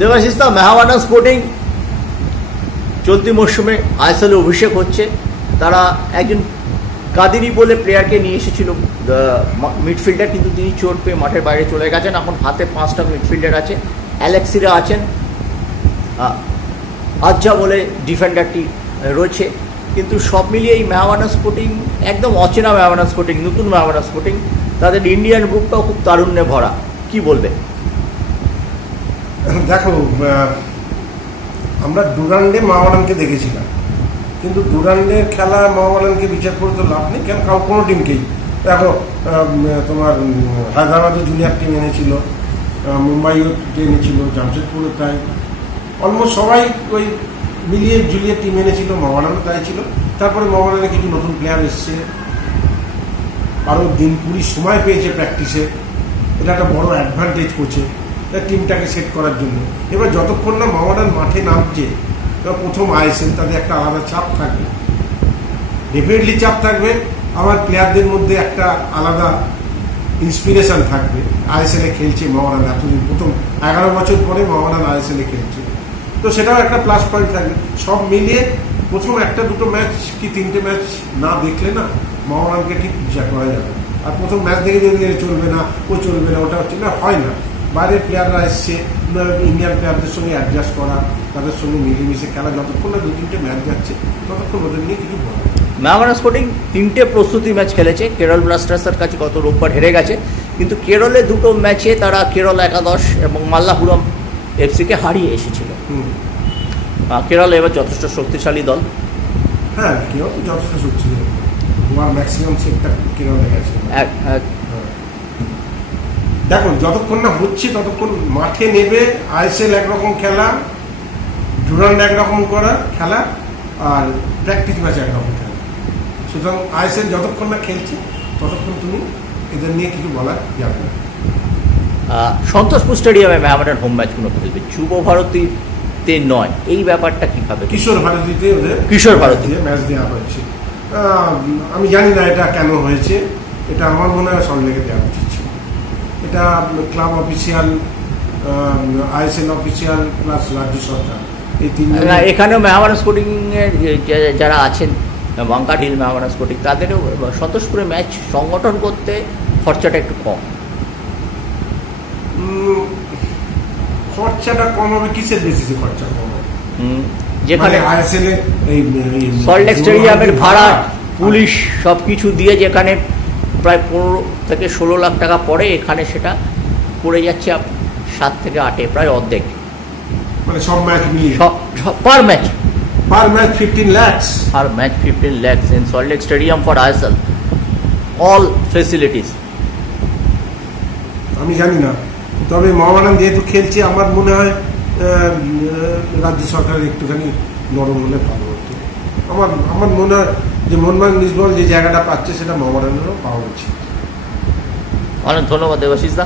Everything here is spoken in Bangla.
দেবাশিস দা, মেহাবাডান স্পোর্টিং চলতি মরশুমে আইএসএলে অভিষেক হচ্ছে। তারা একজন কাদিরি বলে প্লেয়ারকে নিয়ে এসেছিল মিডফিল্ডার, কিন্তু তিনি চোট পেয়ে মাঠের বাইরে চলে গেছেন। এখন হাতে 5টা মিডফিল্ডার আছে, অ্যালেক্সিরা আছেন, আজ্জা বলে ডিফেন্ডারটি রয়েছে। কিন্তু সব মিলিয়ে এই মেহাবাডান স্পোর্টিং একদম অচেনা মেহাবাডান স্পোর্টিং, নতুন মেহাবাডান স্পোর্টিং, তাদের ইন্ডিয়ান গ্রুপটাও খুব তারুণ্যে ভরা। কি বলবে? দেখো, আমরা ডুরান্ডে মেহাবাডানকে দেখেছিলাম, কিন্তু ডুরান্ডের খেলা মেহাবাডানকে বিচার করে তো লাভ নেই। কেন কোনো টিমকেই দেখো, তোমার হায়দ্রাবাদে জুনিয়র টিম এনেছিল, মুম্বাইও এনেছিল, জামশেদপুরও তাই, অলমোস্ট সবাই ওই মিলিয়ে ঝুলিয়ে টিম এনেছিল। মেহাবাডানও তাই ছিল। তারপরে মেহাবাডানে কিছু নতুন প্লেয়ার এসছে, আরও দিন 20 সময় পেয়েছে প্র্যাকটিসে। এটা একটা বড় অ্যাডভান্টেজ করছে টিমটাকে সেট করার জন্য। এবার যতক্ষণ না মেহাবাডান মাঠে নামছে, প্রথম আইএসএল, তাদের একটা আলাদা চাপ থাকবে, ডেফিনেটলি চাপ থাকবে। আমার প্লেয়ারদের মধ্যে একটা আলাদা ইন্সপিরেশন থাকবে। আইএসএলে খেলছে মেহাবাডান এতদিন, প্রথম 11 বছর পরে মেহাবাডান আইএসএলে খেলছে, তো সেটাও একটা প্লাস পয়েন্ট থাকবে। সব মিলিয়ে প্রথম 1-2 ম্যাচ কি 3টে ম্যাচ না দেখলে না মেহাবাডানকে ঠিক বিচার করা যাবে। আর প্রথম ম্যাচ দেখে যদি চলবে না, চলবে না, ওটা হচ্ছে না, হয় না। বাইরের প্লেয়াররা এসছে, ইন্ডিয়ান প্লেয়ারদের সঙ্গে অ্যাডজাস্ট করা, তাদের সঙ্গে মিলেমিশে খেলা। যতক্ষণ না 2-3টে ম্যাচ যাচ্ছে ততক্ষণ ওদের নিয়ে কিছু বলা। মেহাবাডান স্পোর্টিং 3টে প্রস্তুতি ম্যাচ খেলেছে। কেরল ব্লাস্টার্সের কাছে গত রোববার হেরে গেছে, কিন্তু কেরলে 2টো ম্যাচে তারা কেরল একাদশ এবং মাল্লাপুরম এফসিকে হারিয়ে এসেছিল। কেরল এবার যথেষ্ট শক্তিশালী দল। হ্যাঁ, কেরল তো যথেষ্ট শক্তিশালী, ম্যাক্সিমাম সেটটা কেরলে গেছে। দেখো, যতক্ষণ না হচ্ছে ততক্ষণ মাঠে নেবে। আইএসএল একরকম খেলা, ডুরান্ড একরকম করা খেলা, আর প্র্যাকটিস ম্যাচ একরকম খেলা। সুতরাং আইএসএল যতক্ষণ না খেলছে ততক্ষণ তুমি এদের নিয়ে কিছু বলা যাবে না। সন্তোষপুর স্টেডিয়ামে মেহাবাডান হোম ম্যাচগুলো খেলবে, যুব ভারতীতে নয়। এই ব্যাপারটা কিভাবে? কিশোর ভারতীতে ওদের কিশোর ভারতী ম্যাচ দেওয়া হয়েছে। আমি জানি না এটা কেন হয়েছে। এটা আমার মনে হয় সল্টলেকে দেওয়া উচিত ছিল। এটা club official, ISL official plus রাজ্য সরকার, এই 3 না, এখানেও মেহাবাডান স্পোর্টিং এর যারা আছেন, বাঙ্কার হিল মেহাবাডান স্পোর্টিং, তাদেরও সন্তোষপুরে ম্যাচ সংগঠন করতে খরচাটা একটু কম। খরচাটা কম হবে কিসের বেসিসে? খরচা কম হবে যেখানে আইএসএল এই সল্টলেক স্টেডিয়ামের ভাড়া, পুলিশ সবকিছু দিয়ে যেখানে প্রায় 15 থেকে 16 লাখ টাকা পড়ে, এখানে সেটা পড়ে যাচ্ছে 7 থেকে 8, প্রায় অর্ধেক। মানে সব ম্যাচ মিলিয়ে পার match 15 lakhs, per match 15 lakhs in Salt Lake Stadium for ISL, all facilities. আমি জানি না, তবে মেহাবাডান যেহেতু খেলছে, আমার মনে হয় রাজ্য সরকারের একটুখানি নরম হলে ভালো হতো। আমার মনে হয় যে মোহনবাগান লিসবন যে জায়গাটা পাচ্ছে সেটা মেহাবাডানেরও পাওয়া উচিত। অনেক ধন্যবাদ দেবাশিস দা।